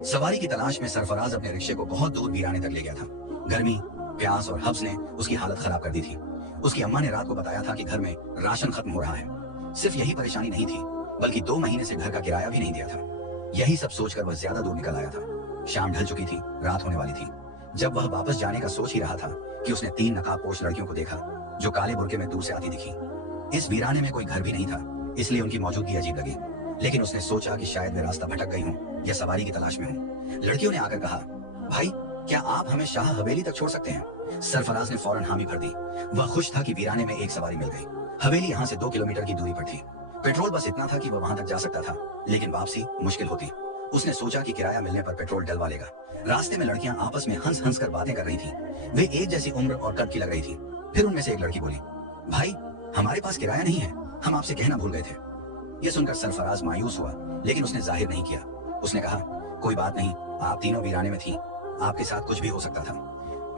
सवारी की तलाश में सरफराज अपने रिक्शे को बहुत दूर वीराने तक ले गया था। गर्मी, प्यास और हब्स ने उसकी हालत खराब कर दी थी। उसकी अम्मा ने रात को बताया था कि घर में राशन खत्म हो रहा है। सिर्फ यही परेशानी नहीं थी, बल्कि 2 महीने से घर का किराया भी नहीं दिया था। यही सब सोचकर वह ज्यादा दूर निकल आया था। शाम ढल चुकी थी, रात होने वाली थी। जब वह वापस जाने का सोच ही रहा था कि उसने 3 नकाबपोश लड़कियों को देखा जो काले बुर्के में दूर से आती दिखी। इस वीराने में कोई घर भी नहीं था, इसलिए उनकी मौजूदगी अजीब लगी। लेकिन उसने सोचा कि शायद वे रास्ता भटक गई हों या सवारी की तलाश में हों। लड़कियों ने आकर कहा, भाई क्या आप हमें शाह हवेली तक छोड़ सकते हैं? सरफराज ने फौरन हामी भर दी। वह खुश था कि वीराने में एक सवारी मिल गई। हवेली यहाँ से 2 किलोमीटर की दूरी पर थी। पेट्रोल बस इतना था कि वह वहां तक जा सकता था, लेकिन वापसी मुश्किल होती। उसने सोचा कि किराया मिलने पर पेट्रोल डलवा लेगा। रास्ते में लड़कियां आपस में हंस हंस कर बातें कर रही थी। वे एक जैसी उम्र और कद की लग रही थी। फिर उनमें से एक लड़की बोली, भाई हमारे पास किराया नहीं है, हम आपसे कहना भूल गए थे। यह सुनकर सरफराज मायूस हुआ, लेकिन उसने जाहिर नहीं किया। उसने कहा, कोई बात नहीं, आप तीनों वीराने में थी, आपके साथ कुछ भी हो सकता था,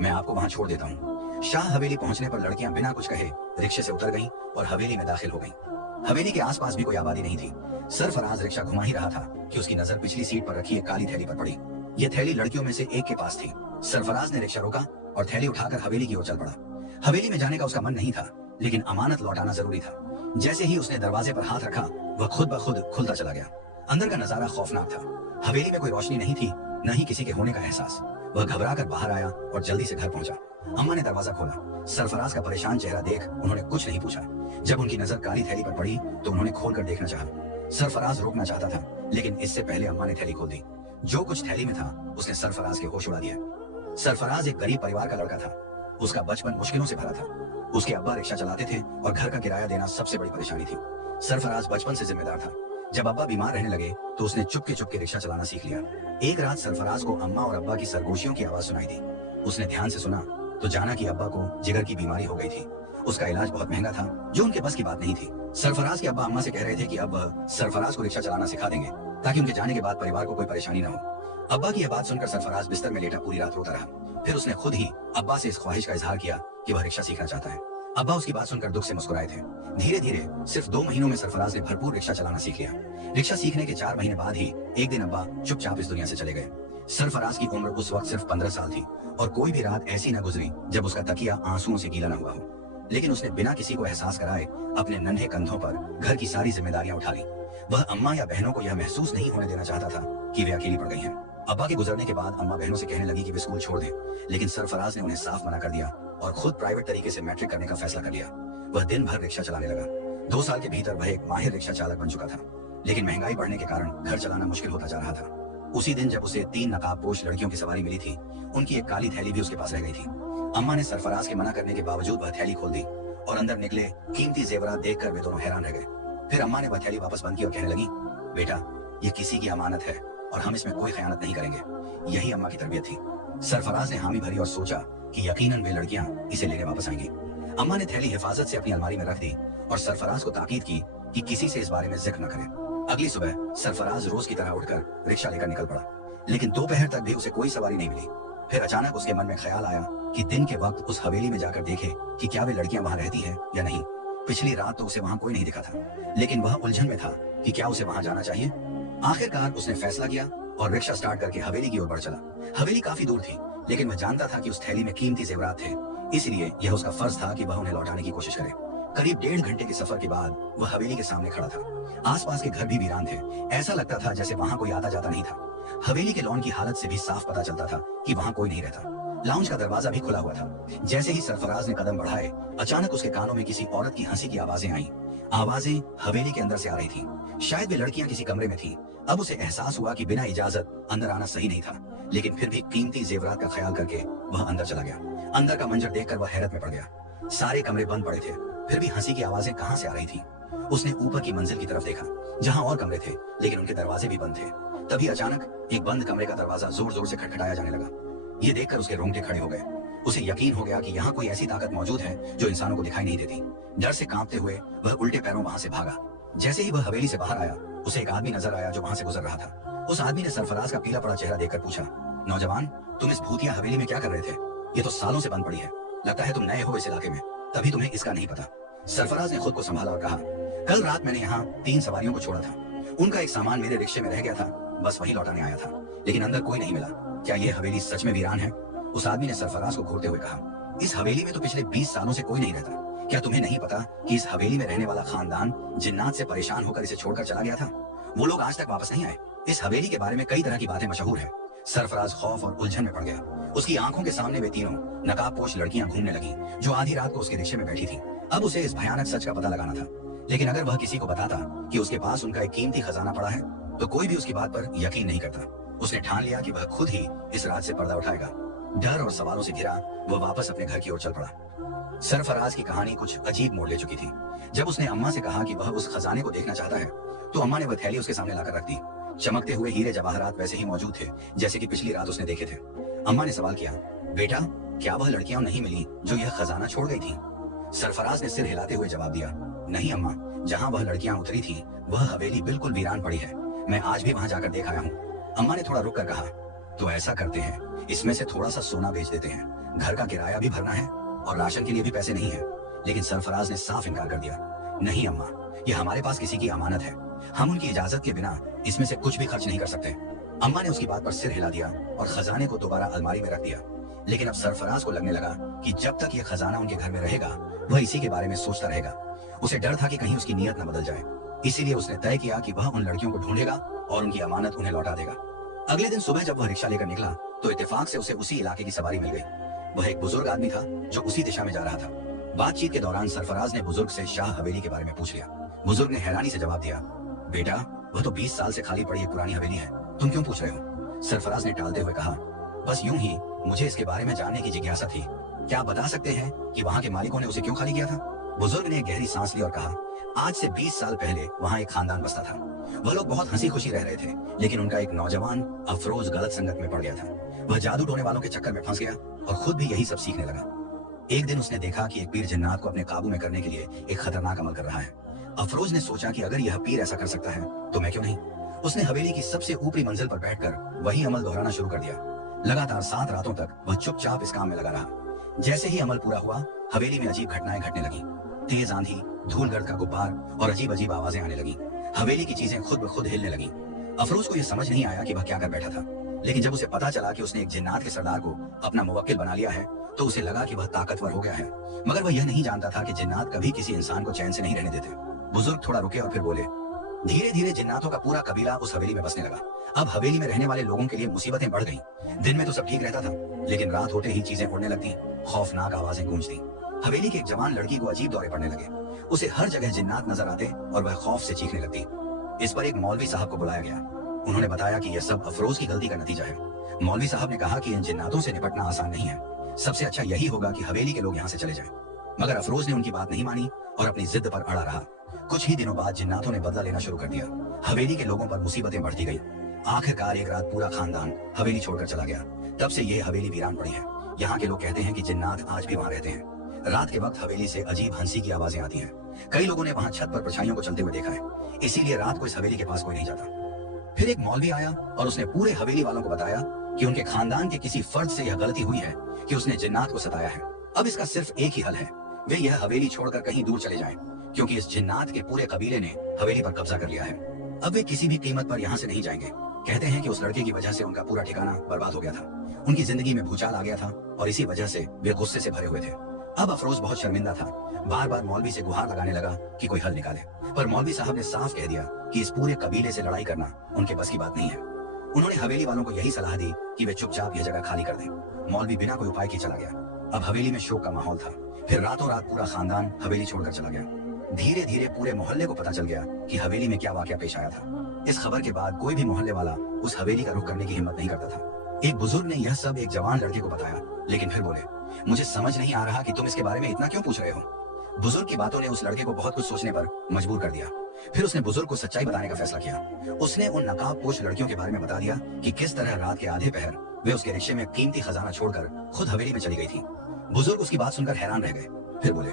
मैं आपको वहां छोड़ देता हूँ। शाह हवेली पहुंचने पर लड़कियां बिना कुछ कहे रिक्शे से उतर गईं और हवेली में दाखिल हो गईं। हवेली के आसपास भी कोई आबादी नहीं थी। सरफराज रिक्शा घुमा ही रहा था कि उसकी नजर पिछली सीट पर रखी एक काली थैली पर पड़ी। यह थैली लड़कियों में से एक के पास थी। सरफराज ने रिक्शा रोका और थैली उठाकर हवेली की ओर चल पड़ा। हवेली में जाने का उसका मन नहीं था, लेकिन अमानत लौटाना जरूरी था। जैसे ही उसने दरवाजे पर हाथ रखा, वह खुद ब खुद खुलता चला गया। अंदर का नजारा खौफनाक था। हवेली में कोई रोशनी नहीं थी, न ही किसी के होने का एहसास। वह घबराकर बाहर आया और जल्दी से घर पहुंचा। अम्मा ने दरवाजा खोला। सरफराज का परेशान चेहरा देख उन्होंने कुछ नहीं पूछा। जब उनकी नजर काली थैली पर पड़ी तो उन्होंने खोलकर देखना चाहा। सरफराज रोकना चाहता था, लेकिन इससे पहले अम्मा ने थैली खोल दी। जो कुछ थैली में था उसने सरफराज के होश उड़ा दिया। सरफराज एक गरीब परिवार का लड़का था। उसका बचपन मुश्किलों से भरा था। उसके अब्बा रिक्शा चलाते थे और घर का किराया देना सबसे बड़ी परेशानी थी। सरफराज बचपन से जिम्मेदार था। जब अब्बा बीमार रहने लगे तो उसने चुपके चुपके रिक्शा चलाना सीख लिया। एक रात सरफराज को अम्मा और अब्बा की सरगोशियों की आवाज सुनाई दी। उसने ध्यान से सुना तो जाना कि अब्बा को जिगर की बीमारी हो गई थी। उसका इलाज बहुत महंगा था, जो उनके बस की बात नहीं थी। सरफराज के अब्बा अम्मा से कह रहे थे कि अब सरफराज को रिक्शा चलाना सिखा देंगे, ताकि उनके जाने के बाद परिवार को कोई परेशानी न हो। अब्बा की यह बात सुनकर सरफराज बिस्तर में लेटा पूरी रात रोता रहा। फिर उसने खुद ही अब्बा से इस ख्वाहिश का इजहार किया कि वह रिक्शा सीखना चाहता है। अब्बा उसकी बात सुनकर दुख से मुस्कुराए थे। धीरे धीरे सिर्फ 2 महीनों में सरफराज ने भरपूर रिक्शा चलाना सीख लिया। रिक्शा सीखने के 4 महीने बाद ही एक दिन अब्बा चुपचाप इस दुनिया से चले गए। सरफराज की उम्र उस वक्त सिर्फ 15 साल थी और कोई भी रात ऐसी न गुजरी जब उसका तकिया आंसुओं से गीला न हुआ हो। लेकिन उसने बिना किसी को एहसास कराए अपने नन्हे कंधों पर घर की सारी जिम्मेदारियां उठा ली। वह अम्मा या बहनों को यह महसूस नहीं होने देना चाहता था कि वे अकेली पड़ गई हैं। अब्बा के गुजरने के बाद अम्मा बहनों से कहने लगी कि वे स्कूल छोड़ दें, लेकिन सरफराज ने उन्हें साफ मना कर दिया और खुद प्राइवेट तरीके से मैट्रिक करने का फैसला कर लिया। वह दिन भर रिक्शा चलाने लगा। 2 साल के भीतर वह एक माहिर रिक्शा चालक बन चुका था, लेकिन महंगाई बढ़ने के कारण घर चलाना मुश्किल होता जा रहा था। उसी दिन जब उसे 3 नकाबपोश लड़कियों की सवारी मिली थी, उनकी एक काली थैली भी उसके पास रह गई थी। अम्मा ने सरफराज के मना करने के बावजूद वह थैली खोल दी और अंदर निकले कीमती जेवरात देखकर वे दोनों हैरान रह गए। फिर अम्मा ने वह थैली वापस बंद की और कहने लगी, बेटा ये किसी की अमानत है और हम इसमें कोई खयानत नहीं करेंगे। यही अम्मा की तरबियत थी। सरफराज ने हामी भरी और सोचा कि यकीनन वे लड़कियां इसे लेने वापस आएंगी। अम्मा ने थैली हिफाजत से अपनी अलमारी में रख दी और सरफराज को ताकीद की कि किसी से इस बारे में जिक्र न करे। अगली सुबह सरफराज रोज की तरह उठकर रिक्शा लेकर निकल पड़ा, लेकिन दोपहर तक भी उसे कोई सवारी नहीं मिली। फिर अचानक उसके मन में ख्याल आया कि दिन के वक्त उस हवेली में जाकर देखे कि क्या वे लड़कियां वहां रहती हैं या नहीं। पिछली रात तो उसे वहां कोई नहीं दिखा था, लेकिन वह उलझन में था कि क्या उसे वहां जाना चाहिए। आखिरकार उसने फैसला किया और रिक्शा स्टार्ट करके हवेली की ओर बढ़ चला। हवेली काफी दूर थी, लेकिन वह जानता था कि उस थैली में कीमती जेवरात थे, इसलिए यह उसका फर्ज था कि वह उन्हें लौटाने की कोशिश करे। करीब 1.5 घंटे के सफर के बाद वह हवेली के सामने खड़ा था। आसपास के घर भी वीरान थे। ऐसा लगता था जैसे वहां कोई आता जाता नहीं था। हवेली के लॉन की हालत से भी साफ पता चलता था कि वहां कोई नहीं रहता। लाउंज का दरवाजा भी खुला हुआ था। जैसे ही सरफराज ने कदम बढ़ाए, अचानक उसके कानों में किसी औरत की हंसी की आवाजें आईं। आवाजें हवेली के अंदर से आ रही थी। शायद वे लड़कियां किसी कमरे में थीं। अब उसे एहसास हुआ कि बिना इजाजत अंदर आना सही नहीं था, लेकिन फिर भी कीमती जेवरात का ख्याल करके वह अंदर चला गया। अंदर का मंजर देखकर वह हैरत में पड़ गया। सारे कमरे बंद पड़े थे, फिर भी हंसी की आवाजें कहां से आ रही थी। उसने ऊपर की मंजिल की तरफ देखा, जहां और कमरे थे, लेकिन उनके दरवाजे भी बंद थे। तभी अचानक एक बंद कमरे का दरवाजा जोर जोर से खटखटाया जाने लगा। ये देखकर उसके रोंगटे खड़े हो गए। उसे यकीन हो गया कि यहाँ कोई ऐसी ताकत मौजूद है जो इंसानों को दिखाई नहीं देती। डर से कांपते हुए वह उल्टे पैरों वहां से भागा। जैसे ही वह हवेली से बाहर आया, उसे एक आदमी नजर आया जो वहां से गुजर रहा था। उस आदमी ने सरफराज का पीला पड़ा चेहरा देखकर पूछा, नौजवान, तुम इस भूतिया हवेली में क्या कर रहे थे? ये तो सालों से बंद पड़ी है, लगता है तुम नए हो इस इलाके में, तभी तुम्हें इसका नहीं पता। सरफराज ने खुद को संभाला और कहा, कल रात मैंने यहाँ 3 सवारियों को छोड़ा था। उनका एक सामान मेरे रिक्शे में रह गया था, बस वही लौटाने आया था। लेकिन अंदर कोई नहीं मिला। क्या यह हवेली सच में वीरान है? उस आदमी ने सरफराज को घूरते हुए कहा, इस हवेली में तो पिछले 20 सालों से कोई नहीं रहता। क्या तुम्हें नहीं पता कि इस हवेली में रहने वाला खानदान जिन्नात से परेशान होकर इसे छोड़कर चला गया था? वो लोग आज तक वापस नहीं आए। इस हवेली के बारे में कई तरह की बातें मशहूर है। सरफराज खौफ और उलझन में पड़ गया। उसकी आंखों के सामने वे तीनों नकाबपोश लड़कियां घूमने लगी जो आधी रात को उसके रिक्शे में बैठी थी। अब उसे इस भयानक सच का पता लगाना था, लेकिन अगर वह किसी को बताता कि उसके पास उनका एक कीमती खजाना पड़ा है तो कोई भी उसकी बात पर यकीन नहीं करता। उसने ठान लिया कि वह खुद ही इस रात से पर्दा उठाएगा। डर और सवालों से घिरा वह वापस अपने घर की ओर चल पड़ा। सरफराज की कहानी कुछ अजीब मोड़ ले चुकी थी। जब उसने अम्मा से कहा कि वह उस खजाने को देखना चाहता है तो अम्मा ने वह थैली उसके सामने लाकर रख दी। चमकते हुए हीरे जवाहरात वैसे ही मौजूद थे जैसे कि पिछली रात उसने देखे थे। अम्मा ने सवाल किया, बेटा क्या वह लड़कियां नहीं मिली जो यह खजाना छोड़ गई थी? सरफराज ने सिर हिलाते हुए जवाब दिया, नहीं अम्मा, जहाँ वह लड़कियां उतरी थी वह हवेली बिल्कुल वीरान पड़ी है। मैं आज भी वहां जाकर देख आया हूँ। अम्मा ने थोड़ा रुक कर कहा, तो ऐसा करते हैं, इसमें से थोड़ा सा सोना बेच देते हैं। घर का किराया भी भरना है और राशन के लिए भी पैसे नहीं है। लेकिन सरफराज ने साफ इनकार कर दिया, नहीं अम्मा, यह हमारे पास किसी की अमानत है। हम उनकी इजाजत के बिना इसमें से कुछ भी खर्च नहीं कर सकते। अम्मा ने उसकी बात पर सिर हिला दिया और खजाने को दोबारा अलमारी में रख दिया। लेकिन अब सरफराज को लगने लगा कि जब तक यह खजाना उनके घर में रहेगा वह इसी के बारे में सोचता रहेगा। उसे डर था कि कहीं उसकी नीयत न बदल जाए। इसीलिए उसने तय किया कि वह उन लड़कियों को ढूंढेगा और उनकी अमानत उन्हें लौटा देगा। अगले दिन सुबह जब वह रिक्शा लेकर निकला तो इत्तेफाक से उसे उसी इलाके की सवारी मिल गई। वह एक बुजुर्ग आदमी था जो उसी दिशा में जा रहा था। बातचीत के दौरान सरफराज ने बुजुर्ग से शाह हवेली के बारे में पूछ लिया। बुजुर्ग ने हैरानी से जवाब दिया, बेटा वह तो 20 साल से खाली पड़ी एक पुरानी हवेली है, तुम क्यों पूछ रहे हो? सरफराज ने टालते हुए कहा, बस यूं ही मुझे इसके बारे में जानने की जिज्ञासा थी। क्या आप बता सकते हैं कि वहाँ के मालिकों ने उसे क्यों खाली किया था? बुजुर्ग ने गहरी सांस ली और कहा, आज से 20 साल पहले वहाँ एक खानदान बसता था। वह लोग बहुत हंसी खुशी रह रहे थे, लेकिन उनका एक नौजवान अफरोज गलत संगत में पड़ गया था। वह जादू टोने वालों के चक्कर में फंस गया और खुद भी यही सब सीखने लगा। एक दिन उसने देखा कि एक पीर जिन्नात को अपने काबू में करने के लिए एक खतरनाक अमल कर रहा है। अफरोज ने सोचा कि अगर यह पीर ऐसा कर सकता है तो मैं क्यों नहीं। उसने हवेली की सबसे ऊपरी मंजिल पर बैठकर वही अमल दोहराना शुरू कर दिया। लगातार 7 रातों तक वह चुपचाप इस काम में लगा रहा। जैसे ही अमल पूरा हुआ, हवेली में अजीब घटनाएं घटने लगी। तेज आंधी, धूलगढ़ का गुब्बार और अजीब अजीब आवाजें आने लगी। हवेली की चीजें खुद ब खुद हिलने लगी। अफरोज को यह समझ नहीं आया कि वह क्या कर बैठा था, लेकिन जब उसे पता चला कि उसने एक जिन्नात के सरदार को अपना मुवक्किल बना लिया है तो उसे लगा कि वह ताकतवर हो गया है। मगर वह यह नहीं जानता था कि जिन्नात कभी किसी इंसान को चैन से नहीं रहने देते। बुजुर्ग थोड़ा रुके और फिर बोले, धीरे धीरे जिन्नातों का पूरा कबीला उस हवेली में बसने लगा। अब हवेली में रहने वाले लोगों के लिए मुसीबतें बढ़ गईं। दिन में तो सब ठीक रहता था, लेकिन रात होते ही चीजें उड़ने लगती, खौफनाक आवाजें गूंजती। हवेली की एक जवान लड़की को अजीब दौरे पड़ने लगे। उसे हर जगह जिन्नात नजर आते और वह खौफ से चीखने लगती। इस पर एक मौलवी साहब को बुलाया गया। उन्होंने बताया कि यह सब अफरोज की गलती का नतीजा है। मौलवी साहब ने कहा कि इन जिन्नातों से निपटना आसान नहीं है। सबसे अच्छा यही होगा कि हवेली के लोग यहाँ से चले जाएं। मगर अफरोज ने उनकी बात नहीं मानी और अपनी जिद पर अड़ा रहा। कुछ ही दिनों बाद जिन्नातों ने बदला लेना शुरू कर दिया। हवेली के लोगों पर मुसीबतें बढ़ती गई। आखिरकार एक रात पूरा खानदान हवेली छोड़कर चला गया। तब से ये हवेली वीरान पड़ी है। यहाँ के लोग कहते हैं कि जिन्नात आज भी वहाँ रहते हैं। रात के वक्त हवेली से अजीब हंसी की आवाजें आती हैं। कई लोगों ने वहाँ छत पर परछाइयों को चलते हुए देखा है। इसीलिए रात को इस हवेली के पास कोई नहीं जाता। फिर एक मौलवी आया और उसने पूरे हवेली वालों को बताया कि उनके खानदान के किसी फर्द से यह गलती हुई है कि उसने जिन्नात को सताया है। अब इसका सिर्फ एक ही हल है, वे यह हवेली छोड़कर कहीं दूर चले जाएं, क्योंकि इस जिन्नात के पूरे कबीले ने हवेली पर कब्जा कर लिया है। अब वे किसी भी कीमत पर यहाँ से नहीं जाएंगे। कहते हैं कि उस लड़के की वजह से उनका पूरा ठिकाना बर्बाद हो गया था। उनकी जिंदगी में भूचाल आ गया था और इसी वजह से वे गुस्से से भरे हुए थे। अब अफरोज बहुत शर्मिंदा था। बार बार मौलवी से गुहार लगाने लगा कि कोई हल निकाले, पर मौलवी साहब ने साफ कह दिया कि इस पूरे कबीले से लड़ाई करना उनके बस की बात नहीं है। उन्होंने हवेली वालों को यही सलाह दी कि वे चुपचाप यह जगह खाली कर दें। मौलवी बिना कोई उपाय के चला गया। अब हवेली में शोक का माहौल था। फिर रातों रात पूरा खानदान हवेली छोड़कर चला गया। धीरे धीरे पूरे मोहल्ले को पता चल गया कि हवेली में क्या वाकया पेश आया था। इस खबर के बाद कोई भी मोहल्ले वाला उस हवेली का रुख करने की हिम्मत नहीं करता था। एक बुजुर्ग ने यह सब एक जवान लड़के को बताया, लेकिन फिर बोले, मुझे समझ नहीं आ रहा कि तुम इसके बारे में इतना क्यों पूछ रहे हो। बुजुर्ग की बातों ने उस लड़के को बहुत कुछ सोचने पर मजबूर कर दिया। फिर उसने बुजुर्ग को सच्चाई बताने का फैसला किया। उसने उन नकाबपोश लड़कियों के बारे में बता दिया कि किस तरह रात के आधे पहर वे उसके रिक्शे में कीमती खजाना छोड़कर खुद हवेली में चली गई थी। बुजुर्ग उसकी बात सुनकर हैरान रह गए। फिर बोले,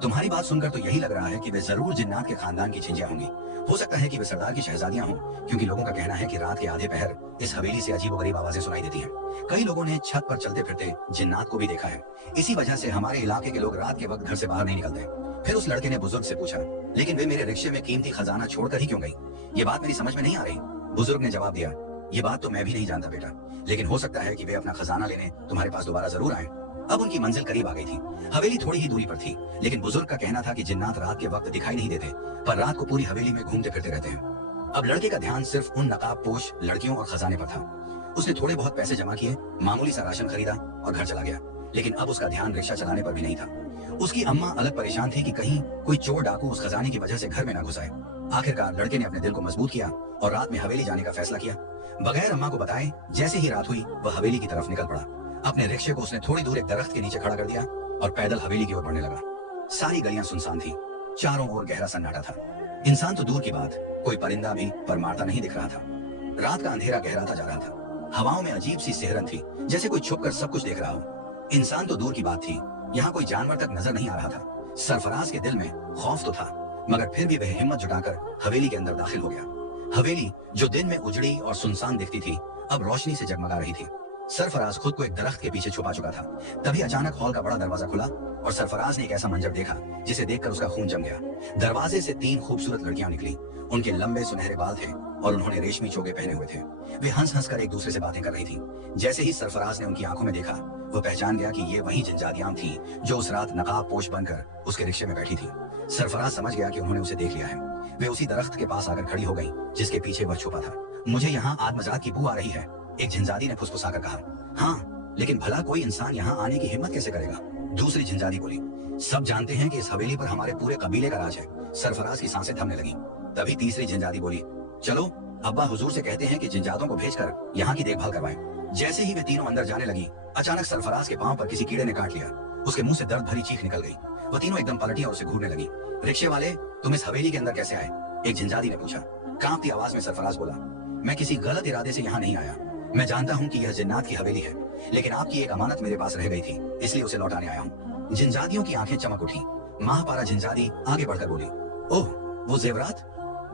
तुम्हारी बात सुनकर तो यही लग रहा है कि वे जरूर जिन्नात के खानदान की झिंझिया होंगी। हो सकता है कि वे सरदार की शहजादियां हों, क्योंकि लोगों का कहना है कि रात के आधे पहर इस हवेली से अजीबोगरीब आवाजें सुनाई देती हैं। कई लोगों ने छत पर चलते फिरते जिन्नात को भी देखा है। इसी वजह से हमारे इलाके के लोग रात के वक्त घर से बाहर नहीं निकलते। फिर उस लड़के ने बुजुर्ग से पूछा, लेकिन वे मेरे रिक्शे में कीमती खजाना छोड़कर ही क्यों गई? ये बात मेरी समझ में नहीं आ रही। बुजुर्ग ने जवाब दिया, ये बात तो मैं भी नहीं जानता बेटा, लेकिन हो सकता है कि वे अपना खजाना लेने तुम्हारे पास दोबारा जरूर आए। अब उनकी मंजिल करीब आ गई थी। हवेली थोड़ी ही दूरी पर थी, लेकिन बुजुर्ग का कहना था कि जिन्नात रात के वक्त दिखाई नहीं देते, पर रात को पूरी हवेली में घूमते फिरते रहते हैं। अब लड़के का ध्यान सिर्फ उन नकाबपोश लड़कियों और खजाने पर था। उसने थोड़े बहुत पैसे जमा किए, मामूली सा राशन खरीदा और घर चला गया। लेकिन अब उसका ध्यान रिक्शा चलाने पर भी नहीं था। उसकी अम्मा अलग परेशान थी कि कहीं कोई चोर डाकू उस खजाने की वजह से घर में न घुस आए। आखिरकार लड़के ने अपने दिल को मजबूत किया और रात में हवेली जाने का फैसला किया। बगैर अम्मा को बताए जैसे ही रात हुई वह हवेली की तरफ निकल पड़ा। अपने रिक्शे को उसने थोड़ी दूर एक दरख्त के नीचे खड़ा कर दिया और पैदल हवेली की ओर बढ़ने लगा। सारी गलियां सुनसान थी, चारों ओर गहरा सन्नाटा था। इंसान तो दूर की बात, कोई परिंदा भी परमारता नहीं दिख रहा था। रात का अंधेरा गहराता जा रहा था। हवाओं में अजीब सी सिहरन थी, जैसे कोई छुपकर सब कुछ देख रहा हो। इंसान तो दूर की बात थी, यहाँ कोई जानवर तक नजर नहीं आ रहा था। सरफराज के दिल में खौफ तो था, मगर फिर भी वह हिम्मत जुटाकर हवेली के अंदर दाखिल हो गया। हवेली जो दिन में उजड़ी और सुनसान दिखती थी, अब रोशनी से जगमगा रही थी। सरफराज खुद को एक दरख्त के पीछे छुपा चुका था। तभी अचानक हॉल का बड़ा दरवाजा खुला और सरफराज ने एक ऐसा मंजर देखा जिसे देखकर उसका खून जम गया। दरवाजे से 3 खूबसूरत लड़कियां निकली। उनके लंबे सुनहरे बाल थे और उन्होंने रेशमी चोगे पहने हुए थे। वे हंस हंस कर एक दूसरे से बातें कर रही थी। जैसे ही सरफराज ने उनकी आंखों में देखा, वो पहचान गया कि ये वही जिनजादियां थी जो उस रात नकाब पोश बनकर उसके रिक्शे में बैठी थी। सरफराज समझ गया कि उन्होंने उसे देख लिया है। वे उसी दरख्त के पास आकर खड़ी हो गई जिसके पीछे वह छुपा था। मुझे यहाँ आत्मजात की बू आ रही है, एक झंझादी ने फुसफुसाकर कहा। हाँ, लेकिन भला कोई इंसान यहाँ आने की हिम्मत कैसे करेगा? दूसरी झंझादी बोली। सब जानते हैं कि इस हवेली पर हमारे पूरे कबीले का राज है। सरफराज की सांसें थमने लगी। तभी तीसरी झंझादी बोली, चलो अब्बा हुजूर से कहते हैं कि जिनजादों को भेजकर यहाँ की देखभाल करवाएं। जैसे ही वे तीनों अंदर जाने लगी, अचानक सरफराज के पांव पर किसी कीड़े ने काट लिया। उसके मुंह से दर्द भरी चीख निकल गई। वह तीनों एकदम पलटी और उसे घूरने लगी। रिक्शे वाले, तुम इस हवेली के अंदर कैसे आए? एक झंझादी ने पूछा। कांपती आवाज में सरफराज बोला, मैं किसी गलत इरादे से यहाँ नहीं आया। मैं जानता हूँ कि यह जिन्नात की हवेली है, लेकिन आपकी एक अमानत मेरे पास रह गई थी, इसलिए उसे लौटाने आया हूँ। जिनजादियों की आंखें चमक उठी। महापारा जिनजादी आगे बढ़कर बोली, ओह, वो जेवरात?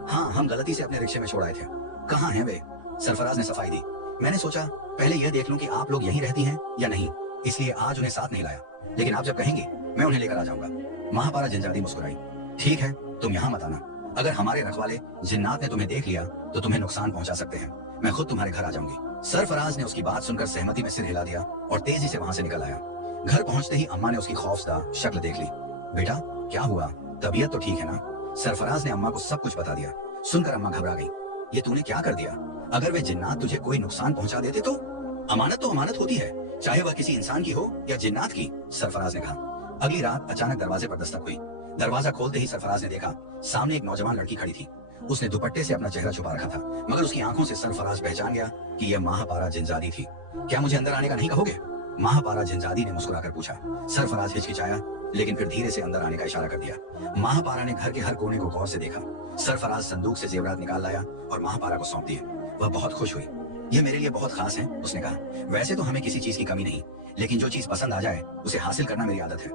हाँ, हम गलती से अपने रिक्शे में छोड़ आए थे। कहाँ हैं वे? सरफराज ने सफाई दी। मैंने सोचा पहले यह देख लूं कि आप लोग यहीं रहती हैं या नहीं, इसलिए आज उन्हें साथ नहीं लाया, लेकिन आप जब कहेंगी मैं उन्हें लेकर आ जाऊंगा। महापारा जिनजादी मुस्कुराई। ठीक है, तुम यहाँ मत आना। अगर हमारे रखवाले जिन्नात ने तुम्हें देख लिया तो तुम्हें नुकसान पहुंचा सकते हैं। मैं खुद तुम्हारे घर आ जाऊंगी। सरफराज ने उसकी बात सुनकर सहमति में सिर हिला दिया और तेजी से वहां से निकल आया। घर पहुंचते ही अम्मा ने उसकी खौफजदा शक्ल देख ली। बेटा, क्या हुआ? तबीयत तो ठीक है ना? सरफराज ने अम्मा को सब कुछ बता दिया। सुनकर अम्मा घबरा गई। ये तूने क्या कर दिया? अगर वे जिन्नात तुझे कोई नुकसान पहुंचा देते तो? अमानत तो अमानत होती है, चाहे वह किसी इंसान की हो या जिन्नात की, सरफराज ने कहा। अगली रात अचानक दरवाजे पर दस्तक हुई। दरवाजा खोलते ही सरफराज ने देखा, सामने एक नौजवान लड़की खड़ी थी। उसने दुपट्टे से अपना चेहरा छुपा रखा था, मगर उसकी आंखों से सरफराज पहचान गया कि यह महापारा जिनजादी थी। क्या मुझे अंदर आने का नहीं कहोगे? महापारा जिनजादी ने मुस्कुराकर पूछा। सरफराज हिचकिचाया, लेकिन फिर धीरे से अंदर आने का इशारा कर दिया। महापारा ने घर के हर कोने को गौर से देखा। सरफराज संदूक से जेवरात निकाल लाया और महापारा को सौंप दिए। वह बहुत खुश हुई। ये मेरे लिए बहुत खास है, उसने कहा। वैसे तो हमें किसी चीज की कमी नहीं, लेकिन जो चीज पसंद आ जाए उसे हासिल करना मेरी आदत है।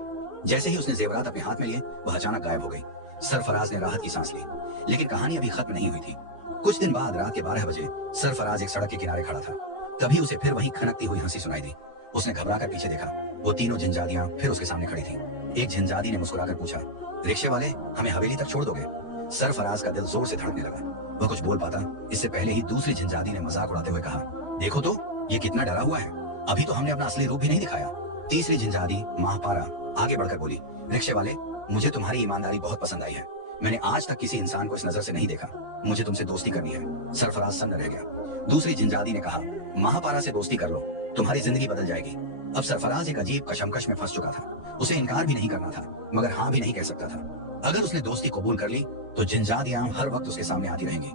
जैसे ही उसने जेवरात अपने हाथ में लिए, वह अचानक गायब हो गई। सरफराज ने राहत की सांस ली, लेकिन कहानी अभी खत्म नहीं हुई थी। कुछ दिन बाद रात के 12 बजे सरफराज एक सड़क के किनारे खड़ा था। तभी उसे फिर वही खनकती हुई हंसी सुनाई दी। उसने घबरा कर पीछे देखा। वो तीनों जिनजादियां फिर उसके सामने खड़ी थी। एक जिनजादी ने मुस्कुराकर पूछा, रिक्शे वाले, हमें हवेली तक छोड़ दोगे? सरफराज का दिल जोर से धड़कने लगा। वह कुछ बोल पाता इससे पहले ही दूसरी जिनजादी ने मजाक उड़ाते हुए कहा, देखो तो, ये कितना डरा हुआ है, अभी तो हमने अपना असली रूप भी नहीं दिखाया। तीसरी जिनजादी महापारा आगे बढ़कर बोली, रिक्शे वाले, मुझे तुम्हारी ईमानदारी बहुत पसंद आई है। मैंने आज तक किसी इंसान को इस नजर से नहीं देखा। मुझे तुमसे दोस्ती करनी है। सरफराज सन्न रह गया। दूसरी जिनजादी ने कहा, महापारा से दोस्ती कर लो, तुम्हारी जिंदगी बदल जाएगी। अब सरफराज एक अजीब कशमकश में फंस चुका था। उसे इनकार भी नहीं करना था, मगर हाँ भी नहीं कह सकता था। अगर उसने दोस्ती कबूल कर ली तो जिनजादियां हर वक्त उसके सामने आती रहेंगी।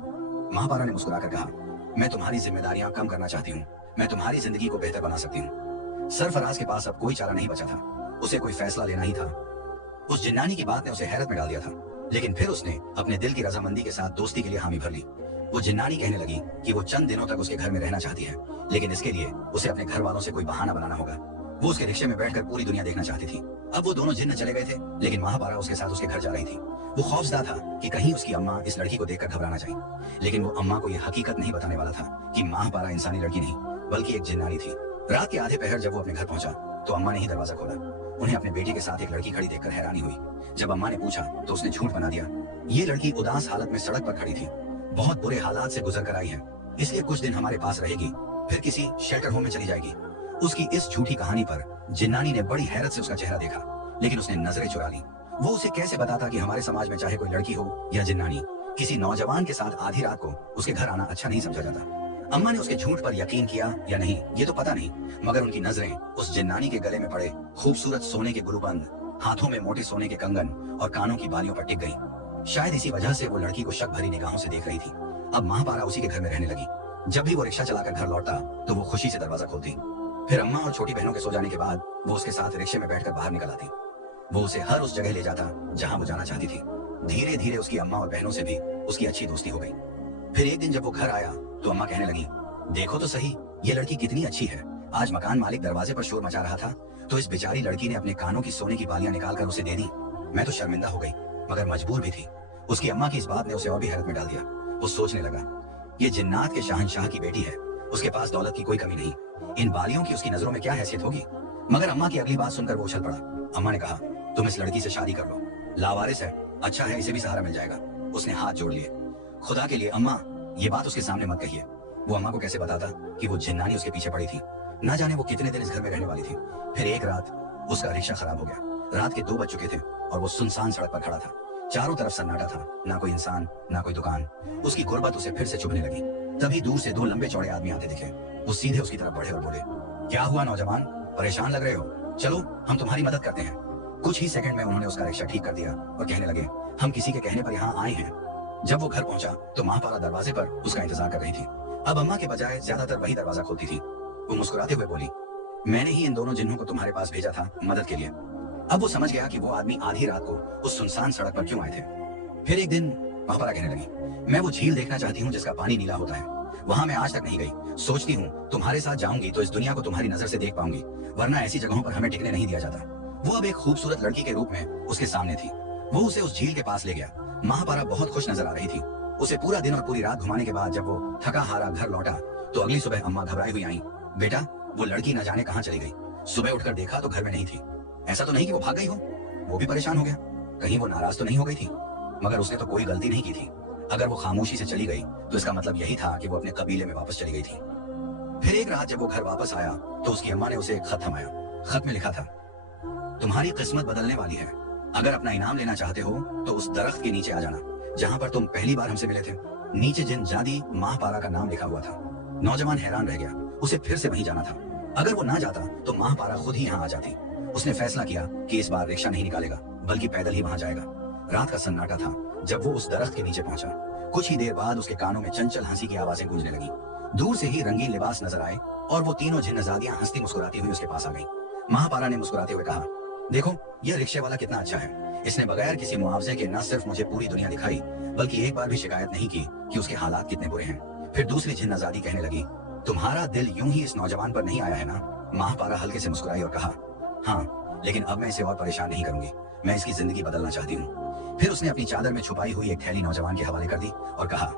महापारा ने मुस्कुराकर कहा, मैं तुम्हारी जिम्मेदारियां कम करना चाहती हूँ। मैं तुम्हारी जिंदगी को बेहतर बना सकती हूँ। सरफराज के पास अब कोई चारा नहीं बचा था। उसे कोई फैसला लेना ही था। उस जिन्नानी की बात ने उसे हैरत में डाल दिया था, लेकिन फिर उसने अपने दिल की रजामंदी के साथ दोस्ती के लिए हामी भर ली। वो जिन्नानी कहने लगी कि वो चंद दिनों तक उसके घर में रहना चाहती है, लेकिन इसके लिए उसे अपने घर वालों से कोई बहाना बनाना होगा। वो उसके रिक्शे में बैठकर पूरी दुनिया देखना चाहती थी। अब वो दोनों जिन्न चले गए थे, लेकिन महापारा उसके साथ उसके घर जा रही थी। वो खौफजदा था कि कहीं उसकी अम्मा इस लड़की को देखकर घबरा ना जाए, लेकिन वो अम्मा को यह हकीकत नहीं बताने वाला था कि महापारा इंसानी लड़की नहीं बल्कि एक जिन्नानी थी। रात के आधे पहर जब वो अपने घर पहुंचा तो अम्मा ने ही दरवाजा खोला। उन्हें अपने बेटी के साथ एक लड़की खड़ी देखकर हैरानी हुई। जब अम्मा ने पूछा तो उसने झूठ बना दिया। ये लड़की उदास हालत में सड़क पर खड़ी थी, बहुत बुरे हालात से गुजर कर आई है। इसलिए कुछ दिन हमारे पास रहेगी, फिर किसी शेल्टर होम में चली जाएगी। उसकी इस झूठी कहानी पर जिन्नानी ने बड़ी हैरत से उसका चेहरा देखा, लेकिन उसने नजरें चुरा ली। वो उसे कैसे बताता कि हमारे समाज में चाहे कोई लड़की हो या जिन्नानी, किसी नौजवान के साथ आधी रात को उसके घर आना अच्छा नहीं समझा जाता। अम्मा ने उसके झूठ पर यकीन किया या नहीं ये तो पता नहीं, मगर उनकी नजरें उस जिन्नानी के गले में पड़े खूबसूरत सोने के गुलूबंद, हाथों में मोटे सोने के कंगन और कानों की बालियों पर टिक गई। शायद इसी वजह से वो लड़की को शक भरी निगाहों से देख रही थी। अब महापारा उसी के घर में रहने लगी। जब भी वो रिक्शा चलाकर घर लौटता तो वो खुशी से दरवाजा खोलती। फिर अम्मा और छोटी बहनों के सो जाने के बाद वो उसके साथ रिक्शे में बैठकर बाहर निकल आती। वो उसे हर उस जगह ले जाता जहां वो जाना चाहती थी। धीरे धीरे उसकी अम्मा और बहनों से भी उसकी अच्छी दोस्ती हो गई। फिर एक दिन जब वो घर आया तो अम्मा कहने लगी, देखो तो सही ये लड़की कितनी अच्छी है। आज मकान मालिक दरवाजे पर शोर मचा रहा था तो इस बेचारी लड़की ने अपने कानों की सोने की बालियां निकालकर उसे दे दी। मैं तो शर्मिंदा हो गई, मगर मजबूर भी थी। उसकी अम्मा की इस बात ने उसे और भी हैरत में डाल दिया। वो सोचने लगा, ये जिन्नात के शाहनशाह की बेटी है, उसके पास दौलत की कोई कमी नहीं, इन बालियों की उसकी नजरों में क्या हैसियत होगी। मगर अम्मा की अगली बात सुनकर वो उछल पड़ा। अम्मा ने कहा, तुम इस लड़की से शादी कर लो, लावारिस है, अच्छा है, इसे भी सहारा मिल जाएगा। उसने हाथ जोड़ लिए। खुदा के लिए अम्मा, ये बात उसके सामने मत कहिए। वो अम्मा को कैसे बताता कि वो जिन्नानी उसके पीछे पड़ी थी। ना जाने वो कितने दिन इस घर में रहने वाली थी। फिर एक रात उसका रिक्शा खराब हो गया। रात के 2 बज चुके थे और वो सुनसान सड़क पर खड़ा था। चारों तरफ सन्नाटा था, ना कोई इंसान, ना कोई दुकान। उसकी गुर्बत उसे फिर से चुभने लगी। तभी दूर से 2 लंबे चौड़े आदमी आते दिखे। वो सीधे उसकी तरफ बढ़े और बोले, क्या हुआ नौजवान, परेशान लग रहे हो? चलो हम तुम्हारी मदद करते हैं। कुछ ही सेकंड में उन्होंने उसका रिक्शा ठीक कर दिया और कहने लगे, हम किसी के कहने पर यहाँ आए हैं। जब वो घर पहुंचा तो महापारा दरवाजे पर उसका इंतजार कर रही थी। अब अम्मा के बजाय ज्यादातर वही दरवाजा खोलती थी। वो मुस्कुराते हुए बोली, मैंने ही इन दोनों जिन्हों को तुम्हारे पास भेजा था मदद के लिए। अब वो समझ गया कि वो आदमी आधी रात को उस सुनसान सड़क पर क्यों आए थे। फिर एक दिन महापारा कहने लगी, मैं वो झील देखना चाहती हूँ जिसका पानी नीला होता है। वहां मैं आज तक नहीं गई। सोचती हूँ तुम्हारे साथ जाऊंगी तो इस दुनिया को तुम्हारी नजर से देख पाऊंगी, वरना ऐसी जगहों पर हमें टिकने नहीं दिया जाता। वो अब एक खूबसूरत लड़की के रूप में उसके सामने थी। वो उसे उस झील के पास ले गया। महापारा बहुत खुश नजर आ रही थी। उसे पूरा दिन और पूरी रात घुमाने के बाद जब वो थका हारा घर लौटा तो अगली सुबह अम्मा घबराई हुई आई। बेटा, वो लड़की न जाने कहाँ चली गई। सुबह उठकर देखा तो घर में नहीं थी। ऐसा तो नहीं कि वो भाग गई हो? वो भी परेशान हो गया, कहीं वो नाराज तो नहीं हो गई थी। मगर उसने तो कोई गलती नहीं की थी। अगर वो खामोशी से चली गई तो इसका मतलब यही था कि वो अपने कबीले में वापस चली गई थी। फिर एक रात जब वो घर वापस आया तो उसकी अम्मा ने उसे एक खत थमाया। खत में लिखा था, तुम्हारी किस्मत बदलने वाली है। अगर अपना इनाम लेना चाहते हो तो उस दरख्त के नीचे आ जाना जहां पर तुम पहली बार हमसे मिले थे। नीचे जिनजादी महापारा का नाम लिखा हुआ था। नौजवान हैरान रह गया। उसे फिर से वहीं जाना था। अगर वो ना जाता तो महापारा खुद ही यहाँ आ जाती। उसने फैसला किया कि इस बार रिक्शा नहीं निकालेगा बल्कि पैदल ही वहां जाएगा। रात का सन्नाटा था जब वो उस दरख्त के नीचे पहुंचा। कुछ ही देर बाद उसके कानों में चंचल हंसी की आवाजें गूंजने लगी। दूर से ही रंगीन लिबास नजर आए और वो तीनों जिन्नजादियां हंसती मुस्कुराती हुई उसके पास आ गई। महापारा ने मुस्कुराते हुए कहा, देखो यह रिक्शे वाला कितना अच्छा है। इसने बगैर किसी मुआवजे के न सिर्फ मुझे पूरी दुनिया दिखाई बल्कि एक बार भी शिकायत नहीं की कि उसके हालात कितने बुरे हैं। फिर दूसरी जिन्नजादी कहने लगी, तुम्हारा दिल यूं ही इस नौजवान पर नहीं आया है ना? महापारा हल्के से मुस्कुराई और कहा, हाँ, लेकिन अब मैं इसे और परेशान नहीं करूंगी। मैं इसकी जिंदगी बदलना चाहती हूँ। फिर उसने अपनी चादर में छुपाई हुई एक थैली नौजवान के हवाले कर दी और कहा,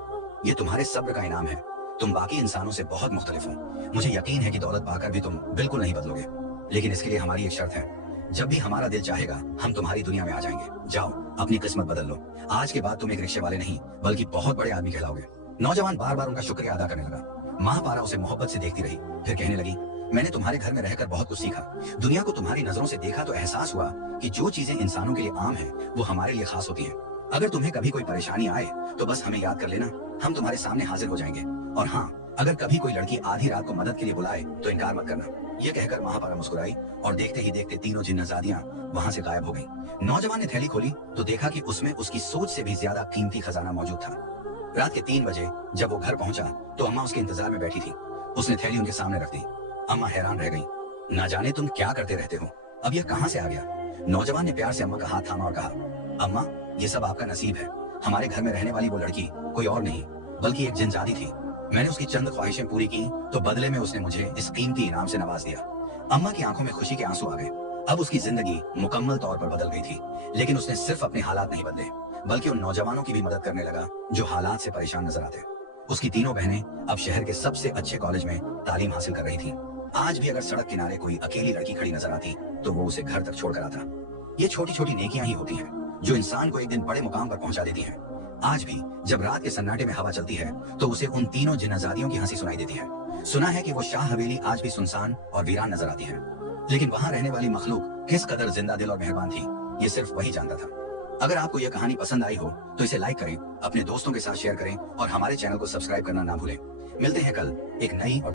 यह तुम्हारे सब्र का इनाम है। तुम बाकी इंसानों से बहुत मुख्तलिफ हो। मुझे यकीन है कि दौलत पाकर भी तुम बिल्कुल नहीं बदलोगे, लेकिन इसके लिए हमारी एक शर्त है। जब भी हमारा दिल चाहेगा हम तुम्हारी दुनिया में आ जाएंगे। जाओ, अपनी किस्मत बदल लो। आज के बाद तुम एक रिक्शे वाले नहीं बल्कि बहुत बड़े आदमी कहलाओगे। नौजवान बार बार उनका शुक्रिया अदा करने लगा। महापारा उसे मोहब्बत से देखती रही। फिर कहने लगी, मैंने तुम्हारे घर में रहकर बहुत कुछ सीखा। दुनिया को तुम्हारी नजरों से देखा तो एहसास हुआ कि जो चीजें इंसानों के लिए आम है वो हमारे लिए खास होती है। अगर तुम्हें कभी कोई परेशानी आए तो बस हमें याद कर लेना, हम तुम्हारे सामने हाजिर हो जाएंगे। और हाँ, अगर कभी कोई लड़की आधी रात को मदद के लिए बुलाए तो इनकार मत करना। ये कहकर महापारा मुस्कुराई और देखते ही देखते तीनों जिन्नजादियां वहां से गायब हो गईं। नौजवान ने थैली खोली तो देखा कि उसमें उसकी सोच से भी ज्यादा कीमती खजाना मौजूद था। रात के 3 बजे जब वो घर पहुंचा तो अम्मा उसके इंतजार में बैठी थी। उसने थैली उनके सामने रख दी। अम्मा हैरान रह गई। ना जाने तुम क्या करते रहते हो, अब यह कहां से आ गया? नौजवान ने प्यार से अम्मा का हाथ थामा और कहा, अम्मा, ये सब आपका नसीब है। हमारे घर में रहने वाली वो लड़की कोई और नहीं बल्कि एक जिन्नजादी थी। मैंने उसकी चंद ख्वाहिशें पूरी की तो बदले में उसने मुझे इस कीमती इनाम से नवाज दिया। अम्मा की आंखों में खुशी के आंसू आ गए। अब उसकी जिंदगी मुकम्मल तौर पर बदल गई थी। लेकिन उसने सिर्फ अपने हालात नहीं बदले बल्कि उन नौजवानों की भी मदद करने लगा जो हालात से परेशान नजर आते। उसकी तीनों बहनें अब शहर के सबसे अच्छे कॉलेज में तालीम हासिल कर रही थी। आज भी अगर सड़क किनारे कोई अकेली लड़की खड़ी नजर आती तो वो उसे घर तक छोड़कर आता। ये छोटी छोटी नेकियां ही होती हैं जो इंसान को एक दिन बड़े मुकाम पर पहुंचा देती हैं। आज भी जब रात के सन्नाटे में हवा चलती है तो उसे उन तीनों जिन्नाजादियों की हंसी सुनाई देती है। सुना है कि वो शाह हवेली आज भी सुनसान और वीरान नजर आती है, लेकिन वहां रहने वाली मखलूक किस कदर जिंदा दिल और मेहरबान थी, ये सिर्फ वही जानता था। अगर आपको यह कहानी पसंद आई हो तो इसे लाइक करें, अपने दोस्तों के साथ शेयर करें और हमारे चैनल को सब्सक्राइब करना ना भूलें। मिलते हैं कल एक नई और